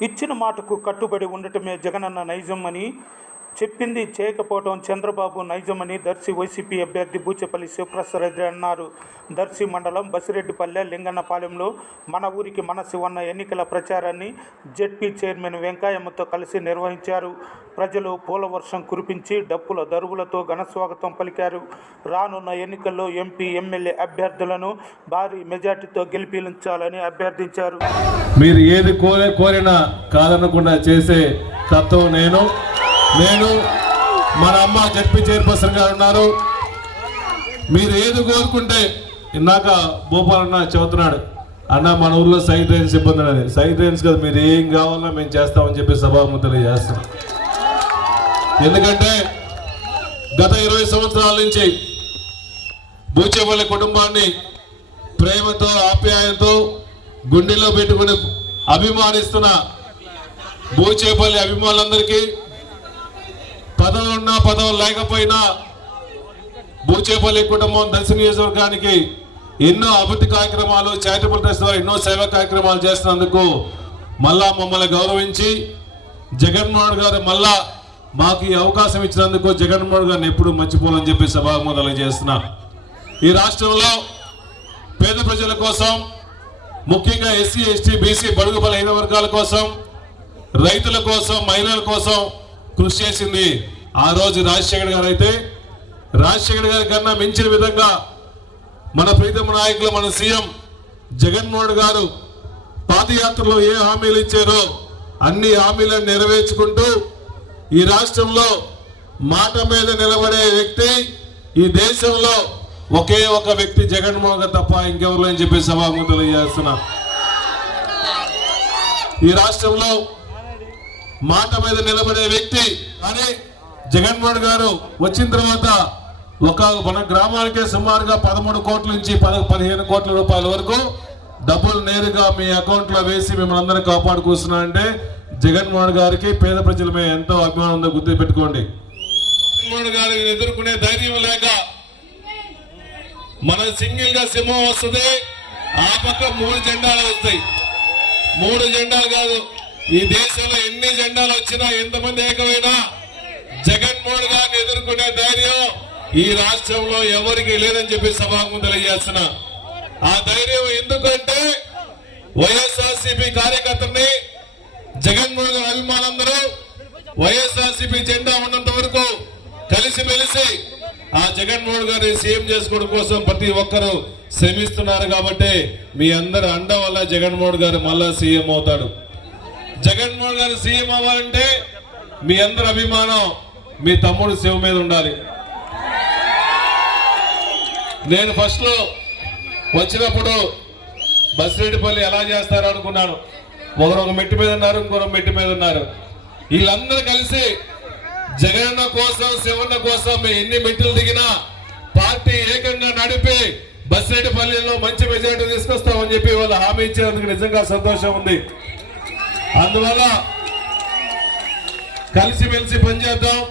ఇచ్చిన మాటకు కట్టుబడి ఉండటమే జగనన్న నైజం అని చెప్పింది చేయకపోవడం చంద్రబాబు నైజమని దర్శి వైసీపీ అభ్యర్థి బూచెపల్లి శివప్రసాద్ అన్నారు. దర్శి మండలం బసిరెడ్డిపల్లె లింగన్నపాలెంలో మన ఊరికి మన శివన్న ఎన్నికల ప్రచారాన్ని జెడ్పీ చైర్మన్ వెంకయ్యమ్మతో కలిసి నిర్వహించారు. ప్రజలు పూల వర్షం కురిపించి డప్పుల దరువులతో ఘనస్వాగతం పలికారు. రానున్న ఎన్నికల్లో ఎంపీ ఎమ్మెల్యే అభ్యర్థులను భారీ మెజార్టీతో గెలిపించాలని అభ్యర్థించారు. మీరు ఏది కోరే కోరినా కాదనకుండా చేసే తత్వం నేను. నేను మన అమ్మ జడ్పీ చైర్పర్సన్ గారు ఉన్నారు. మీరు ఏది కోరుకుంటే ఇందాక భూపాల్ అన్న చెబుతున్నాడు అన్న మన ఊర్లో సైడ్ రైన్స్ ఇబ్బంది అనేది సైడ్ రైన్స్ కదా మీరు ఏం కావాలన్నా మేము చేస్తామని చెప్పి సభాముఖతలు చేస్తున్నాం ఎందుకంటే గత ఇరవై సంవత్సరాల నుంచి బూచేపల్లి కుటుంబాన్ని ప్రేమతో ఆప్యాయంతో గుండెలో పెట్టుకుని అభిమానిస్తున్న బూచేపల్లి అభిమానులందరికీ పదవులున్నా పదవులు లేకపోయినా బూచేపల్లి కుటుంబం దర్శన నియోజకవర్గానికి ఎన్నో అభివృద్ధి కార్యక్రమాలు చారిటబుల్ ట్రస్ట్ ద్వారా ఎన్నో సేవా కార్యక్రమాలు చేస్తున్నందుకు మళ్ళా మమ్మల్ని గౌరవించి జగన్మోహన్ గారు మళ్ళా మాకు ఈ అవకాశం ఇచ్చినందుకు జగన్మోహన్ గారిని ఎప్పుడు మర్చిపోవాలని చెప్పి సభాముఖాలు చేస్తున్నా. ఈ రాష్ట్రంలో పేద ప్రజల కోసం ముఖ్యంగా ఎస్సీ ఎస్టీ బీసీ బడుగు బలహీన వర్గాల కోసం రైతుల కోసం మహిళల కోసం కృషి చేసింది ఆ రోజు రాజశేఖర్ గారు అయితే. రాజశేఖర్ గారి కన్నా మించిన విధంగా మన ప్రీతమ నాయకులు మన సీఎం జగన్మోహన్ గారు పాదయాత్రలో ఏ హామీలు ఇచ్చారో అన్ని హామీలను నెరవేర్చుకుంటూ ఈ రాష్ట్రంలో మాట మీద నిలబడే వ్యక్తి ఈ దేశంలో ఒకే ఒక వ్యక్తి జగన్మోహన్ గారు తప్ప ఇంకెవరు అని చెప్పి సభాముఖం తెలియజేస్తున్నా ఈ రాష్ట్రంలో మాట మీద నిలబడే వ్యక్తి. కానీ జగన్మోహన్ గారు వచ్చిన తర్వాత ఒక మన గ్రామానికే సుమారుగా పదమూడు కోట్ల నుంచి పద పదిహేను కోట్ల రూపాయల వరకు డబ్బులు నేరుగా మీ అకౌంట్లో వేసి మిమ్మల్ని అందరినీ కాపాడుకూస్తున్నా అంటే జగన్మోహన్ గారికి పేద ప్రజల మీద ఎంతో అభిమానం ఉందో గుర్తు పెట్టుకోండి జగన్మోహన్ గారిని ఎదుర్కొనే ధైర్యం లేక మన సింగిల్గా సింహం వస్తుంది. ఆ పక్క మూడు జెండాలు వస్తాయి. మూడు జెండాలు కాదు ఈ దేశంలో ఎన్ని జెండాలు వచ్చినా ఎంతమంది ఏకమైనా? జగన్మోహన్ గారిని ఎదుర్కొనే ధైర్యం ఈ రాష్ట్రంలో ఎవరికి లేదని చెప్పి సభాకు తెలియజేస్తున్న ఆ ధైర్యం ఎందుకంటే వైఎస్ఆర్సీపీ కార్యకర్తని జగన్మోహన్ గారి అభిమానులందరూ వైఎస్ఆర్సీపీ జెండా ఉన్నంత వరకు కలిసిమెలిసి ఆ జగన్మోహన్ గారిని సీఎం చేసుకోవడం కోసం ప్రతి ఒక్కరూ శ్రమిస్తున్నారు కాబట్టి మీ అందరి అండ వల్ల జగన్మోహన్ గారు మళ్ళా సీఎం అవుతాడు. జగన్మోహన్ గారు సీఎం అవ్వాలంటే మీ అందరి అభిమానం మీ తమ్ముడు శివ మీద ఉండాలి. నేను ఫస్ట్లో వచ్చినప్పుడు బసిరెడ్డిపల్లి ఎలా చేస్తారు అనుకున్నాను. ఒకరు ఒక మెట్టు మీద ఉన్నారు ఇంకొక మెట్టు మీద ఉన్నారు. వీళ్ళందరూ కలిసి జగనన్న కోసం శివన్న కోసం మేము ఎన్ని మెట్లు దిగినా పార్టీ ఏకంగా నడిపి బసిరెడ్డిపల్లిలో మంచి మెజార్టీ తీసుకొస్తామని చెప్పి వాళ్ళు హామీ ఇచ్చినందుకు నిజంగా సంతోషం ఉంది. అందువల్ల కలిసిమెలిసి పనిచేద్దాం.